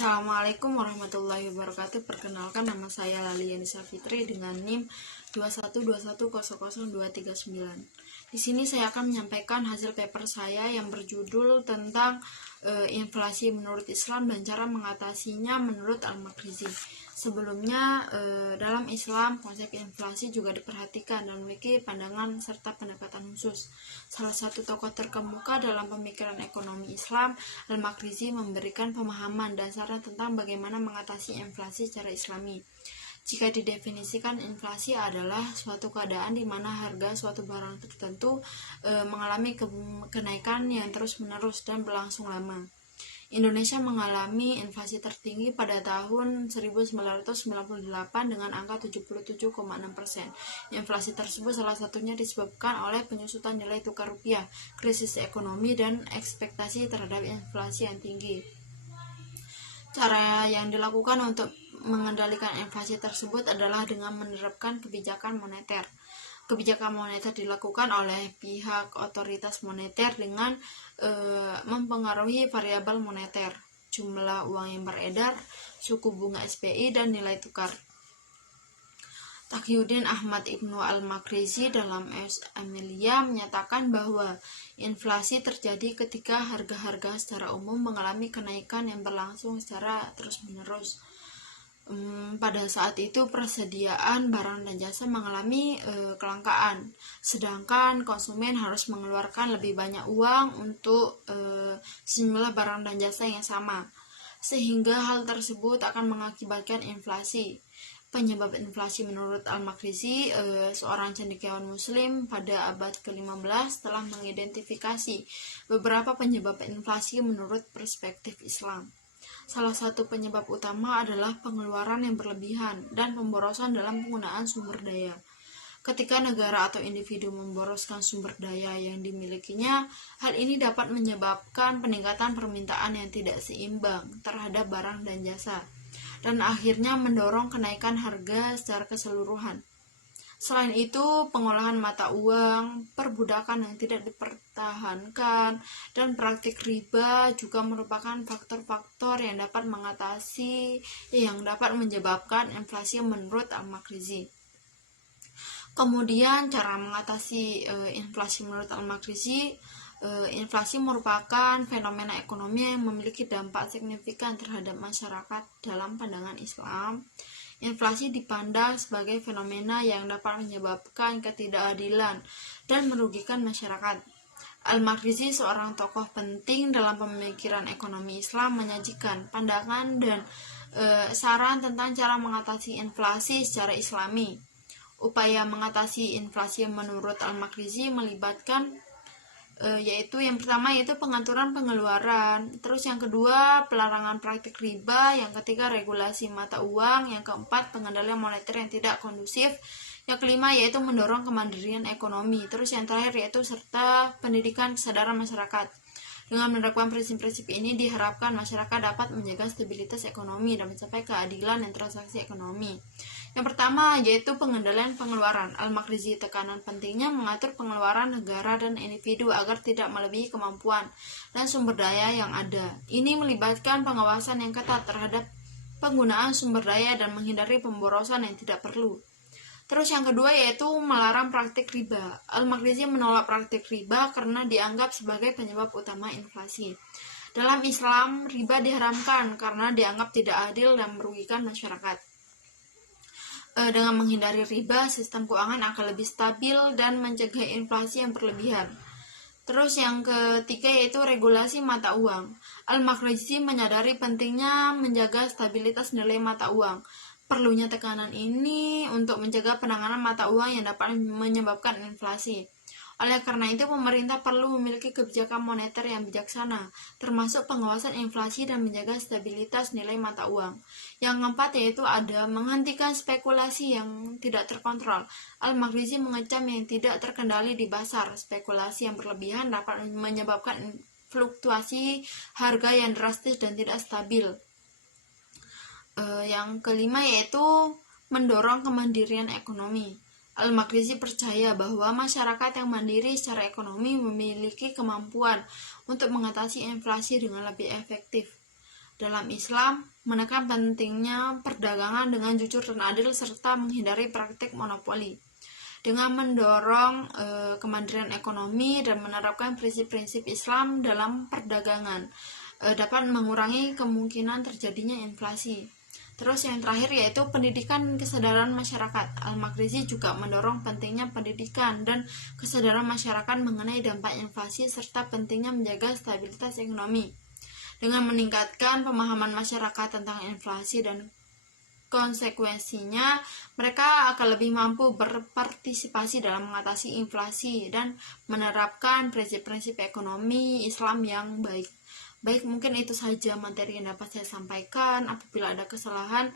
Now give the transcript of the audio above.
Assalamualaikum warahmatullahi wabarakatuh. Perkenalkan, nama saya Lalianisa Fitri dengan NIM 212100239. Di sini saya akan menyampaikan hasil paper saya yang berjudul tentang inflasi menurut Islam dan cara mengatasinya menurut Al-Makrizi. Sebelumnya, dalam Islam konsep inflasi juga diperhatikan dan memiliki pandangan serta pendekatan khusus. Salah satu tokoh terkemuka dalam pemikiran ekonomi Islam, Al-Makrizi, memberikan pemahaman dasar tentang bagaimana mengatasi inflasi secara Islami. Jika didefinisikan, inflasi adalah suatu keadaan di mana harga suatu barang tertentu mengalami kenaikan yang terus-menerus dan berlangsung lama. Indonesia mengalami inflasi tertinggi pada tahun 1998 dengan angka 77,6%. Inflasi tersebut salah satunya disebabkan oleh penyusutan nilai tukar rupiah, krisis ekonomi, dan ekspektasi terhadap inflasi yang tinggi. Cara yang dilakukan untuk mengendalikan inflasi tersebut adalah dengan menerapkan kebijakan moneter. Kebijakan moneter dilakukan oleh pihak otoritas moneter dengan mempengaruhi variabel moneter, jumlah uang yang beredar, suku bunga SPI, dan nilai tukar. Taqiyuddin Ahmad Ibnu Al-Makrizi dalam Es Amelia menyatakan bahwa inflasi terjadi ketika harga-harga secara umum mengalami kenaikan yang berlangsung secara terus-menerus. Pada saat itu persediaan barang dan jasa mengalami kelangkaan, sedangkan konsumen harus mengeluarkan lebih banyak uang untuk sejumlah barang dan jasa yang sama, sehingga hal tersebut akan mengakibatkan inflasi. Penyebab inflasi menurut Al-Makrizi, seorang cendekiawan muslim pada abad ke-15 telah mengidentifikasi beberapa penyebab inflasi menurut perspektif Islam. Salah satu penyebab utama adalah pengeluaran yang berlebihan dan pemborosan dalam penggunaan sumber daya. Ketika negara atau individu memboroskan sumber daya yang dimilikinya, hal ini dapat menyebabkan peningkatan permintaan yang tidak seimbang terhadap barang dan jasa, dan akhirnya mendorong kenaikan harga secara keseluruhan. Selain itu, pengolahan mata uang, perbudakan yang tidak dipertahankan, dan praktik riba juga merupakan faktor-faktor yang dapat menyebabkan inflasi menurut Al-Makrizi. Kemudian, cara mengatasi inflasi menurut Al-Makrizi, inflasi merupakan fenomena ekonomi yang memiliki dampak signifikan terhadap masyarakat. Dalam pandangan Islam, inflasi dipandang sebagai fenomena yang dapat menyebabkan ketidakadilan dan merugikan masyarakat. Al-Makrizi, seorang tokoh penting dalam pemikiran ekonomi Islam, menyajikan pandangan dan saran tentang cara mengatasi inflasi secara Islami. Upaya mengatasi inflasi menurut Al-Makrizi melibatkan yaitu yang pertama yaitu pengaturan pengeluaran, terus yang kedua pelarangan praktik riba, yang ketiga regulasi mata uang, yang keempat pengendalian moneter yang tidak kondusif, yang kelima yaitu mendorong kemandirian ekonomi, terus yang terakhir yaitu serta pendidikan kesadaran masyarakat. Dengan menerapkan prinsip-prinsip ini diharapkan masyarakat dapat menjaga stabilitas ekonomi dan mencapai keadilan dan transaksi ekonomi. Yang pertama yaitu pengendalian pengeluaran. Al-Makrizi tekanan pentingnya mengatur pengeluaran negara dan individu agar tidak melebihi kemampuan dan sumber daya yang ada. Ini melibatkan pengawasan yang ketat terhadap penggunaan sumber daya dan menghindari pemborosan yang tidak perlu. Terus yang kedua yaitu melarang praktik riba. Al-Makrizi menolak praktik riba karena dianggap sebagai penyebab utama inflasi. Dalam Islam, riba diharamkan karena dianggap tidak adil dan merugikan masyarakat. Dengan menghindari riba, sistem keuangan akan lebih stabil dan mencegah inflasi yang berlebihan. Terus yang ketiga yaitu regulasi mata uang. Al-Makrizi menyadari pentingnya menjaga stabilitas nilai mata uang. Perlunya tekanan ini untuk mencegah penanganan mata uang yang dapat menyebabkan inflasi. Oleh karena itu, pemerintah perlu memiliki kebijakan moneter yang bijaksana, termasuk pengawasan inflasi dan menjaga stabilitas nilai mata uang. Yang keempat yaitu ada menghentikan spekulasi yang tidak terkontrol. Al-Makrizi mengecam yang tidak terkendali di pasar. Spekulasi yang berlebihan dapat menyebabkan fluktuasi harga yang drastis dan tidak stabil. Yang kelima yaitu mendorong kemandirian ekonomi. Al-Makrizi percaya bahwa masyarakat yang mandiri secara ekonomi memiliki kemampuan untuk mengatasi inflasi dengan lebih efektif. dalam Islam menekan pentingnya perdagangan dengan jujur dan adil serta menghindari praktik monopoli. Dengan mendorong kemandirian ekonomi dan menerapkan prinsip-prinsip Islam dalam perdagangan, dapat mengurangi kemungkinan terjadinya inflasi. Terus yang terakhir yaitu pendidikan dan kesadaran masyarakat. Al-Makrizi juga mendorong pentingnya pendidikan dan kesadaran masyarakat mengenai dampak inflasi serta pentingnya menjaga stabilitas ekonomi. Dengan meningkatkan pemahaman masyarakat tentang inflasi dan konsekuensinya, mereka akan lebih mampu berpartisipasi dalam mengatasi inflasi dan menerapkan prinsip-prinsip ekonomi Islam yang baik. Baik, mungkin itu saja materi yang dapat saya sampaikan. Apabila ada kesalahan,